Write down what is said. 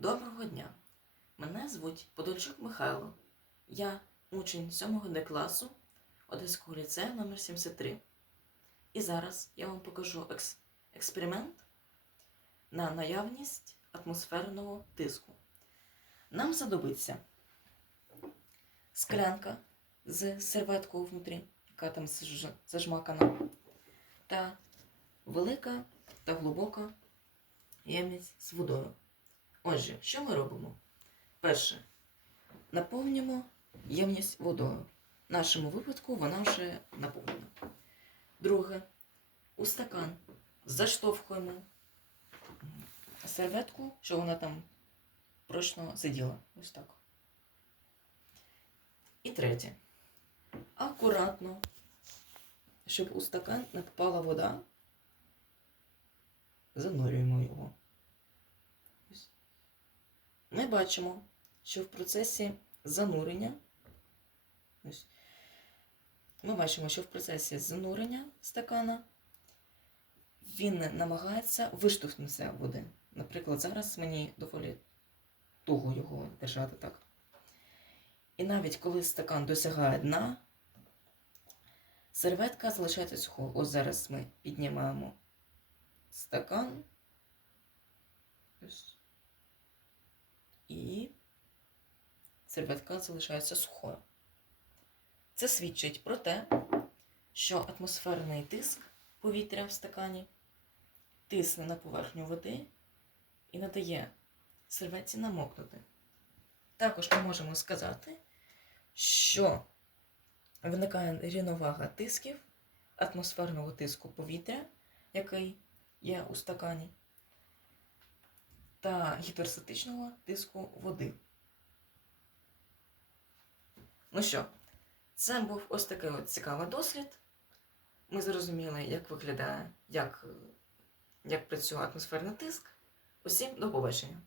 Доброго дня! Мене звуть Подольчук Михайло. Я учень 7 Д класу Одеського ліцею номер 73. І зараз я вам покажу екс- експеримент на наявність атмосферного тиску. Нам знадобиться склянка з серветкою внутрі, яка там зажмакана, та велика та глибока ємність з водою. Отже, що ми робимо? Перше, наповнюємо ємність водою. В нашому випадку вона вже наповнена. Друге, у стакан заштовхуємо серветку, щоб вона там прочно сиділа. Ось так. І третє. Акуратно, щоб у стакан не попала вода, занурюємо його. Ми бачимо, що в процесі занурення. Ми бачимо, що в процесі занурення стакана він намагається виштовхнутися води. Наприклад, зараз мені доволі туго його держати так. І навіть коли стакан досягає дна, серветка залишається сухою. Ось зараз ми піднімаємо стакан. Ось. І серветка залишається сухою. Це свідчить про те, що атмосферний тиск повітря в стакані тисне на поверхню води і надає серветці намокнути. Також ми можемо сказати, що виникає рівновага тисків атмосферного тиску повітря, який є у стакані, та гіперстатичного тиску води. Ну що, це був ось такий от цікавий дослід. Ми зрозуміли, як виглядає, як, як працює атмосферний тиск. Усім до побачення!